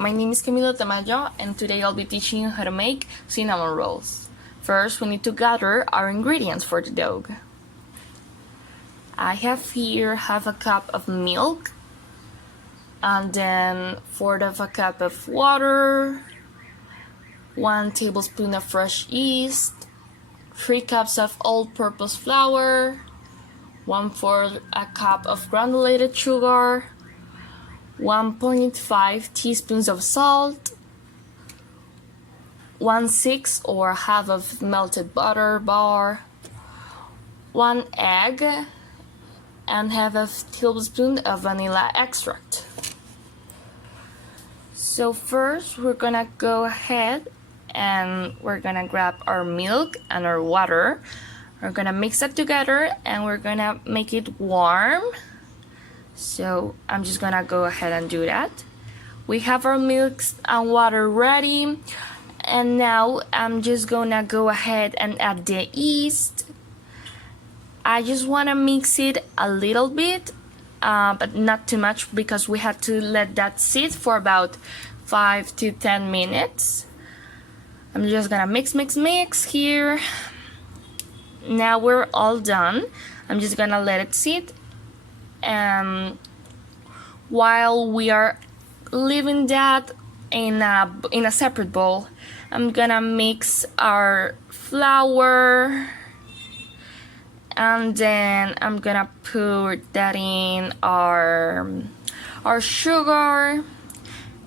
my name is Camila Tamayo and today I'll be teaching you how to make cinnamon rolls. First, we need to gather our ingredients for the dough. I have here half a cup of milk and then fourth of a cup of water, 1 tablespoon of fresh yeast, 3 cups of all-purpose flour, 1/4 a cup of granulated sugar, 1.5 teaspoons of salt, 1/6 or half of melted butter bar, 1 egg, and half a tablespoon of vanilla extract. So first we're gonna go ahead and we're gonna grab our milk and our water. We're gonna mix it together and we're gonna make it warm. So I'm just gonna go ahead and do that. We have our milk and water ready, and now I'm just gonna go ahead and add the yeast. I just wanna mix it a little bit, but not too much because we have to let that sit for about 5 to 10 minutes. I'm just gonna mix here. Now we're all done. I'm just gonna let it sit. While we are leaving that in a separate bowl, I'm gonna mix our flour, and then I'm gonna put that in our sugar,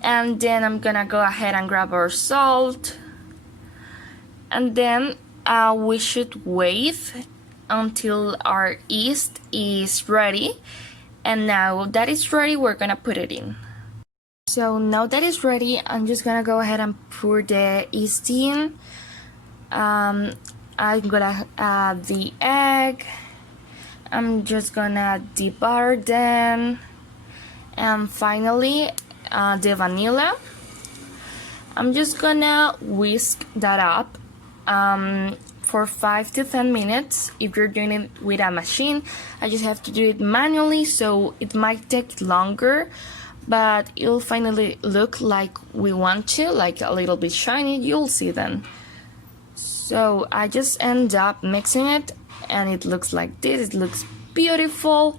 and then I'm gonna go ahead and grab our salt, and then we should wait until our yeast is ready. And now that it's ready, we're gonna put it in. So now that it's ready, I'm just gonna go ahead and pour the yeast in. I'm gonna add the egg. I'm just gonna debutter them, and finally the vanilla. I'm just gonna whisk that up for 5 to 10 minutes. If you're doing it with a machine, I just have to do it manually, so it might take longer, but it'll finally look like we want to, like a little bit shiny. You'll see then. So I just end up mixing it and it looks like this. It looks beautiful.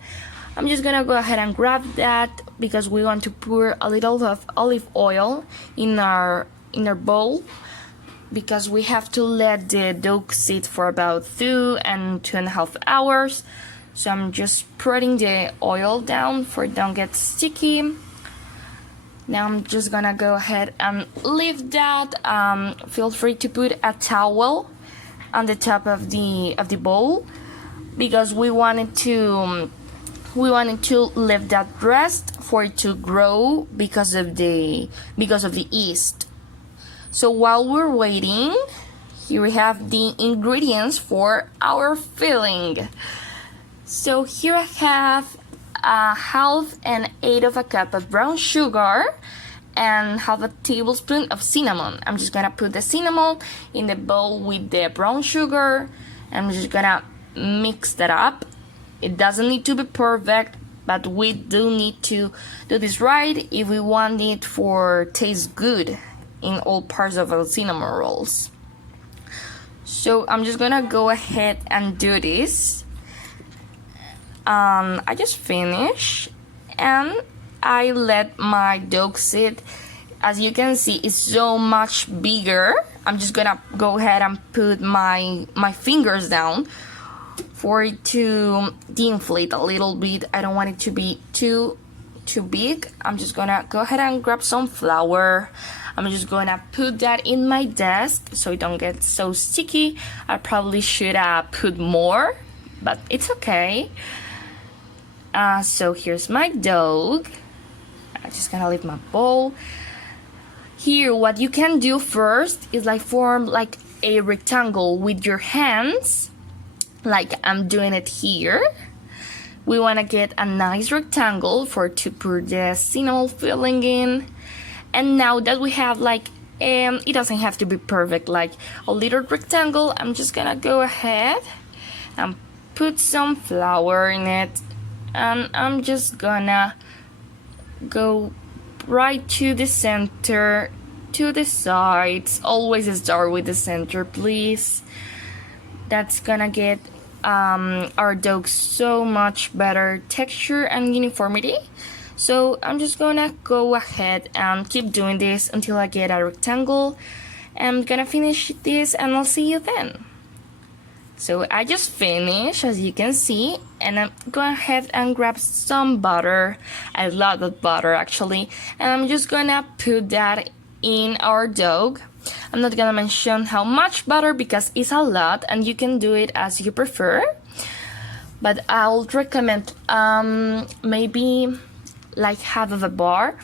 I'm just gonna go ahead and grab that because we want to pour a little of olive oil in our bowl, because we have to let the dough sit for about 2 and 2.5 hours. So I'm just spreading the oil down for it don't get sticky. Now I'm just gonna go ahead and leave that. Feel free to put a towel on the top of the bowl, because we wanted to leave that rest for it to grow because of the yeast. So while we're waiting, here we have the ingredients for our filling. So here I have 1/2 of a cup of brown sugar and 1/2 tablespoon of cinnamon. I'm just gonna put the cinnamon in the bowl with the brown sugar. I'm just gonna mix that up. It doesn't need to be perfect, but we do need to do this right if we want it to taste good in all parts of our cinnamon rolls. So I'm just gonna go ahead and do this. I just finished and I let my dough sit. As you can see, it's so much bigger. I'm just gonna go ahead and put my fingers down for it to deflate a little bit. I don't want it to be too big. I'm just gonna go ahead and grab some flour. I'm just gonna put that in my desk so it don't get so sticky. I probably should put more, but it's okay. So here's my dough. I'm just gonna leave my bowl. Here, what you can do first is like form like a rectangle with your hands, like I'm doing it here. We wanna get a nice rectangle to put the cinnamon filling in. And now that we have like, it doesn't have to be perfect, like a little rectangle, I'm just gonna go ahead and put some flour in it, and I'm just gonna go right to the center, to the sides. Always start with the center, please. That's gonna get our dog so much better texture and uniformity. So I'm just gonna go ahead and keep doing this until I get a rectangle. I'm gonna finish this and I'll see you then. So I just finished, as you can see, and I'm going ahead and grab some butter. I love that butter actually, and I'm just gonna put that in our dog. I'm not gonna mention how much butter because it's a lot and you can do it as you prefer, but I'll recommend maybe like half of a bar.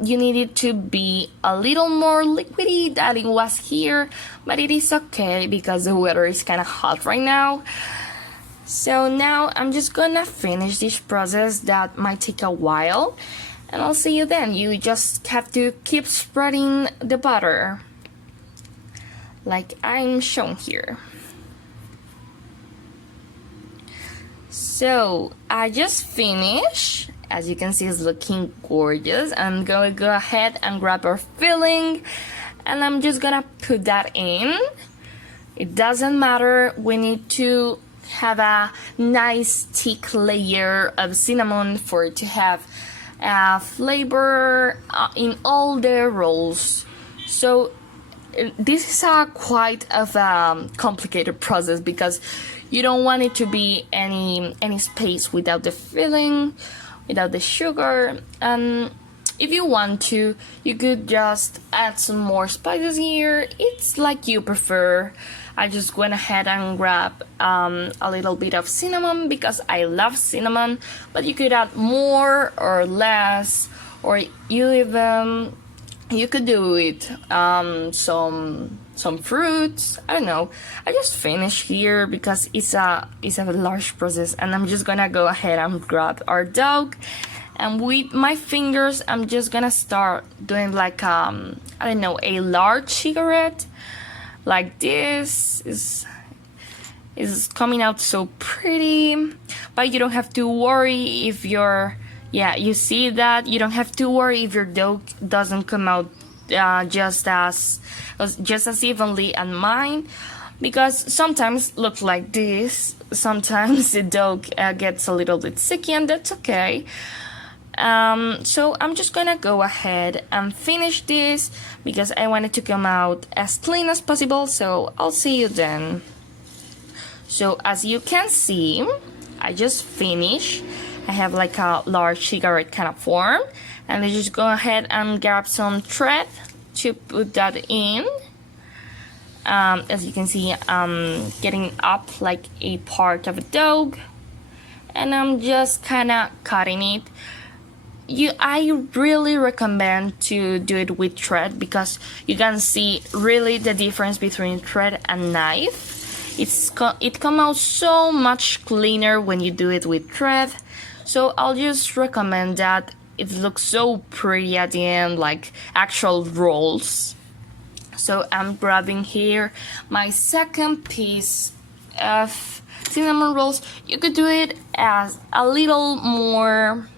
You need it to be a little more liquidy than it was here, but it is okay because the weather is kind of hot right now. So now I'm just gonna finish this process that might take a while, and I'll see you then. You just have to keep spreading the butter like I'm showing here. So I just finished. As you can see, it's looking gorgeous. I'm gonna go ahead and grab our filling, and I'm just gonna put that in. It doesn't matter, we need to have a nice thick layer of cinnamon for it to have a flavor in all the rolls. So this is a quite of a complicated process because you don't want it to be any space without the filling, without the sugar. And if you want to, you could just add some more spices here. It's like you prefer. I just went ahead and grabbed a little bit of cinnamon because I love cinnamon, but you could add more or less, or you could do it some fruits. I don't know. I just finished here because it's a large process, and I'm just gonna go ahead and grab our dog, and with my fingers I'm just gonna start doing like I don't know, a large cigarette. Like this is coming out so pretty, but you don't have to worry if you see that you don't have to worry if your dog doesn't come out just as evenly as mine, because sometimes look like this. Sometimes the dog gets a little bit sicky, and that's okay. So I'm just gonna go ahead and finish this because I want it to come out as clean as possible. So I'll see you then. So as you can see, I just finished. I have like a large cigarette kind of form, and I just go ahead and grab some thread to put that in. As you can see, I'm getting up like a part of a dog, and I'm just kind of cutting it. I really recommend to do it with thread because you can see really the difference between thread and knife. It comes out so much cleaner when you do it with thread. So I'll just recommend that. It looks so pretty at the end, like actual rolls. So I'm grabbing here my second piece of cinnamon rolls. You could do it as a little more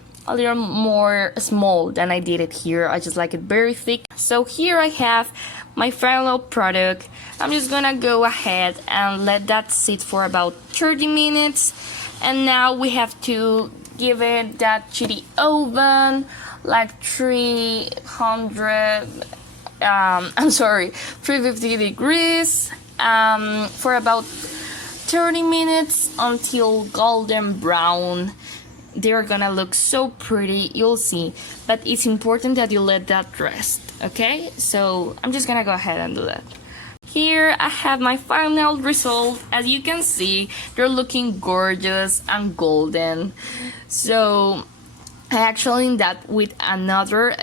small than I did it here. I just like it very thick. So here I have my final product. I'm just gonna go ahead and let that sit for about 30 minutes, and now we have to give it that to the oven, like 350 degrees for about 30 minutes until golden brown. They're gonna look so pretty, you'll see, but it's important that you let that rest, okay? So I'm just gonna go ahead and do that. Here I have my final result. As you can see, they're looking gorgeous and golden. So I actually end up with another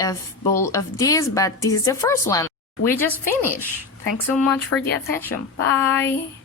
bowl of this, but this is the first one. We just finished. Thanks so much for the attention. Bye.